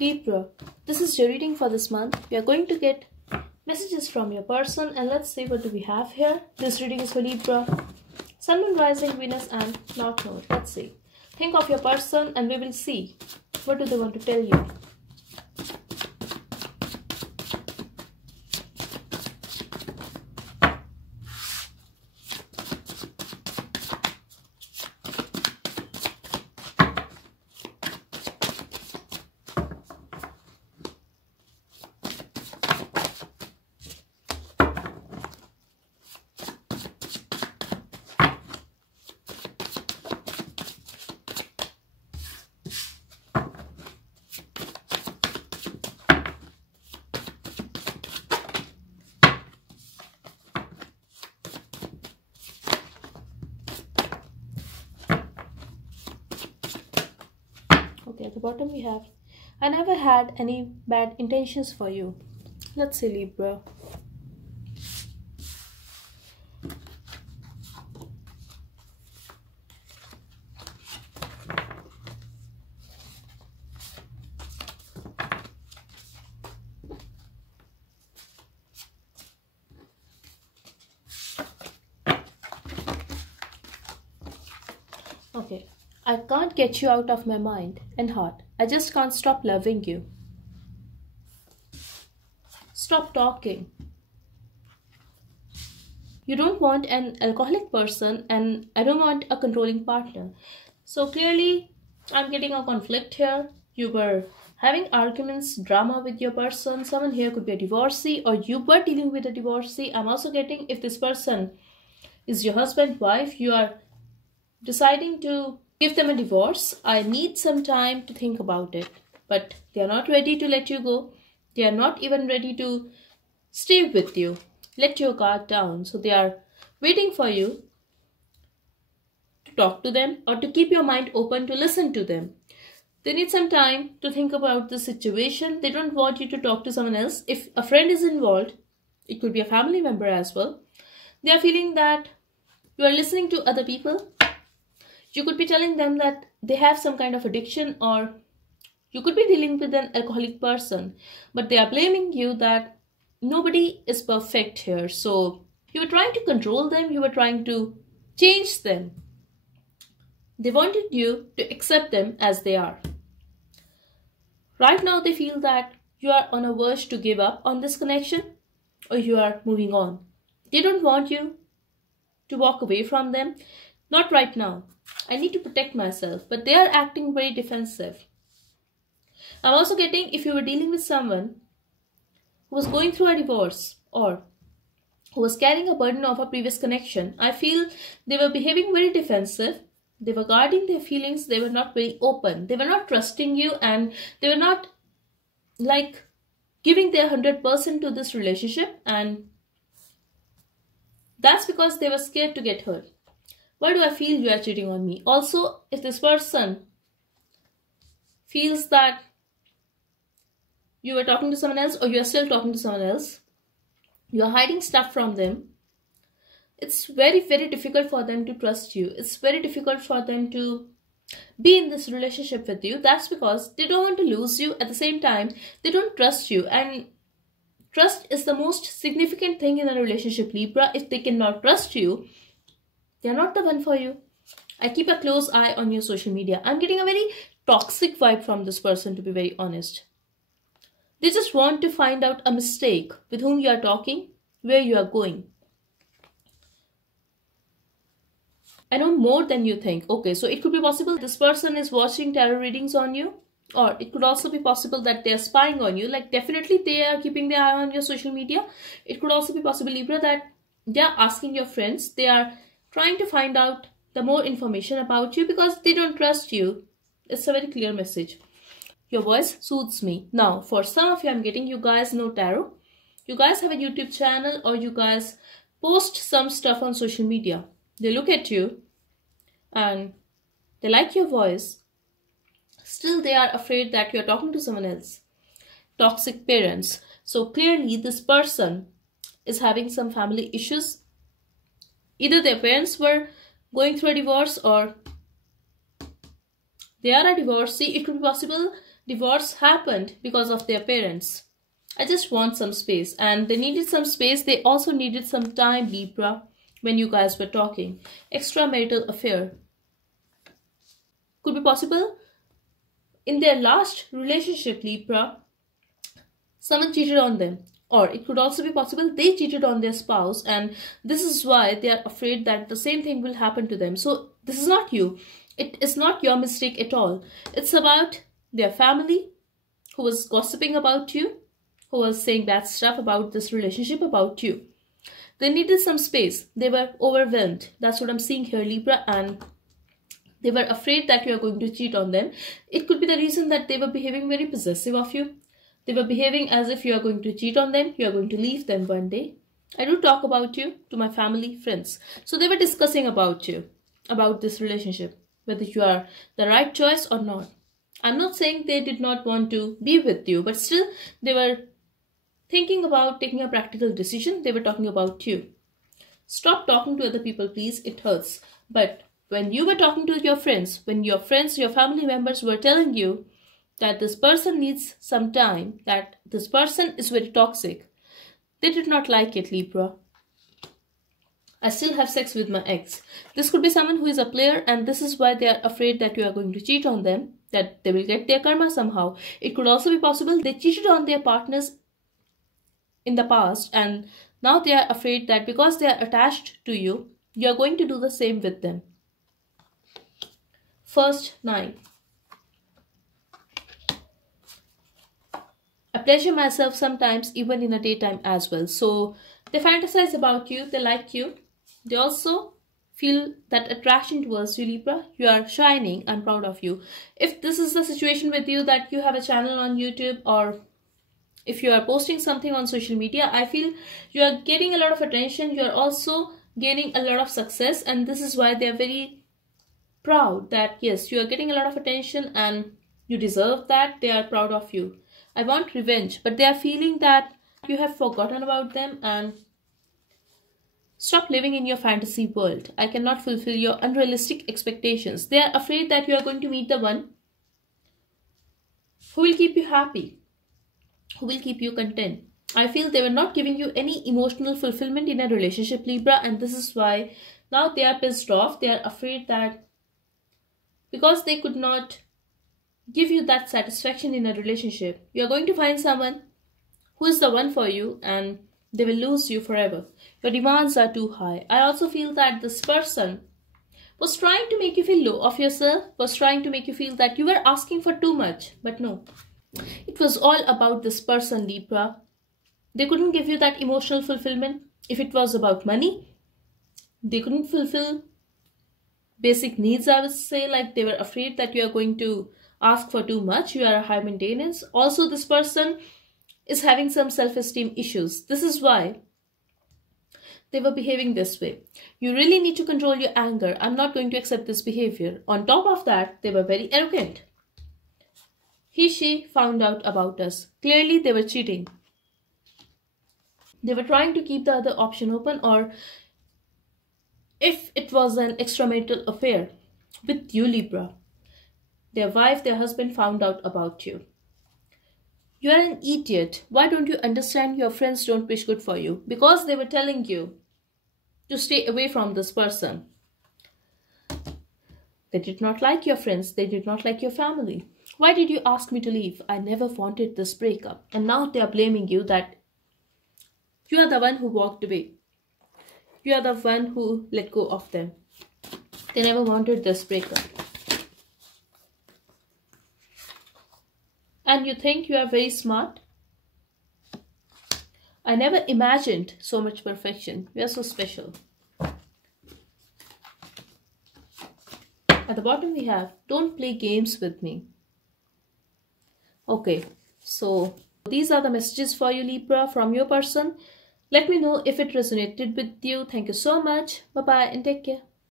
Libra, this is your reading for this month. We are going to get messages from your person and let's see what do we have here. This reading is for Libra, Sun, Moon, Rising, Venus and North Node. Let's see. Think of your person and we will see what do they want to tell you. Okay, at the bottom we have, I never had any bad intentions for you. Let's see, Libra. Okay. I can't get you out of my mind and heart. I just can't stop loving you. Stop talking. You don't want an alcoholic person and I don't want a controlling partner. So clearly, I'm getting a conflict here. You were having arguments, drama with your person. Someone here could be a divorcee or you were dealing with a divorcee. I'm also getting if this person is your husband, wife, you are deciding to give them a divorce. I need some time to think about it. But they are not ready to let you go. They are not even ready to stay with you. Let your guard down. So they are waiting for you to talk to them or to keep your mind open to listen to them. They need some time to think about the situation. They don't want you to talk to someone else. If a friend is involved, it could be a family member as well. They are feeling that you are listening to other people. You could be telling them that they have some kind of addiction or you could be dealing with an alcoholic person. But they are blaming you that nobody is perfect here. So you were trying to control them. You were trying to change them. They wanted you to accept them as they are. Right now they feel that you are on a verge to give up on this connection or you are moving on. They don't want you to walk away from them. Not right now. I need to protect myself, but they are acting very defensive. I'm also getting if you were dealing with someone who was going through a divorce or who was carrying a burden of a previous connection, I feel they were behaving very defensive. They were guarding their feelings. They were not very open. They were not trusting you and they were not like giving their 100% to this relationship, and that's because they were scared to get hurt. Why do I feel you are cheating on me? Also, if this person feels that you were talking to someone else or you are still talking to someone else, you are hiding stuff from them, it's very, very difficult for them to trust you. It's very difficult for them to be in this relationship with you. That's because they don't want to lose you. At the same time, they don't trust you. And trust is the most significant thing in a relationship, Libra. If they cannot trust you, they are not the one for you. I keep a close eye on your social media. I'm getting a very toxic vibe from this person, to be very honest. They just want to find out a mistake with whom you are talking, where you are going. I know more than you think. Okay, so it could be possible this person is watching tarot readings on you. Or it could also be possible that they are spying on you. Like definitely they are keeping their eye on your social media. It could also be possible, Libra, that they are asking your friends. They are trying to find out the more information about you because they don't trust you. It's a very clear message. Your voice soothes me. Now, for some of you, I'm getting you guys know tarot. You guys have a YouTube channel or you guys post some stuff on social media. They look at you and they like your voice. Still, they are afraid that you're talking to someone else. Toxic parents. So clearly, this person is having some family issues. Either their parents were going through a divorce or they are a divorcee. It could be possible Divorce happened because of their parents. I just want some space. And they needed some space. They also needed some time, Libra, when you guys were talking. Extramarital affair. Could be possible. In their last relationship, Libra, someone cheated on them. Or it could also be possible they cheated on their spouse, and this is why they are afraid that the same thing will happen to them. So this is not you. It is not your mistake at all. It's about their family who was gossiping about you, who was saying bad stuff about this relationship, about you. They needed some space. They were overwhelmed. That's what I'm seeing here, Libra, and they were afraid that you are going to cheat on them. It could be the reason that they were behaving very possessive of you. They were behaving as if you are going to cheat on them, you are going to leave them one day. I do talk about you to my family, friends. So they were discussing about you, about this relationship, whether you are the right choice or not. I'm not saying they did not want to be with you, but still they were thinking about taking a practical decision. They were talking about you. Stop talking to other people, please. It hurts. But when you were talking to your friends, when your friends, your family members were telling you that this person needs some time, that this person is very toxic, they did not like it, Libra. I still have sex with my ex. This could be someone who is a player, and this is why they are afraid that you are going to cheat on them, that they will get their karma somehow. It could also be possible they cheated on their partners in the past, and now they are afraid that because they are attached to you, you are going to do the same with them. First 9. I pleasure myself sometimes even in the daytime as well. So they fantasize about you, they like you. They also feel that attraction towards you, Libra. You are shining. I'm proud of you. If this is the situation with you, that you have a channel on YouTube, or if you are posting something on social media, I feel you are getting a lot of attention. You are also gaining a lot of success, and this is why they are very proud that yes, you are getting a lot of attention and you deserve that. They are proud of you. I want revenge, but they are feeling that you have forgotten about them, and stop living in your fantasy world. I cannot fulfill your unrealistic expectations. They are afraid that you are going to meet the one who will keep you happy, who will keep you content. I feel they were not giving you any emotional fulfillment in a relationship, Libra, and this is why now they are pissed off. They are afraid that because they could not give you that satisfaction in a relationship, you are going to find someone who is the one for you, and they will lose you forever. Your demands are too high. I also feel that this person was trying to make you feel low of yourself, was trying to make you feel that you were asking for too much, but no. It was all about this person, Libra. They couldn't give you that emotional fulfillment. If it was about money, they couldn't fulfill basic needs, I would say. Like, they were afraid that you are going to ask for too much. You are a high maintenance. Also, this person is having some self-esteem issues. This is why they were behaving this way. You really need to control your anger. I'm not going to accept this behavior. On top of that, they were very arrogant. She found out about us. Clearly, they were cheating. They were trying to keep the other option open, or if it was an extramarital affair with you, Libra, their wife, their husband found out about you. You are an idiot. Why don't you understand your friends don't wish good for you? Because they were telling you to stay away from this person. They did not like your friends. They did not like your family. Why did you ask me to leave? I never wanted this breakup. And now they are blaming you that you are the one who walked away. You are the one who let go of them. They never wanted this breakup. And you think you are very smart? I never imagined so much perfection. You are so special. At the bottom we have, don't play games with me. Okay, so these are the messages for you, Libra, from your person. Let me know if it resonated with you. Thank you so much. Bye-bye and take care.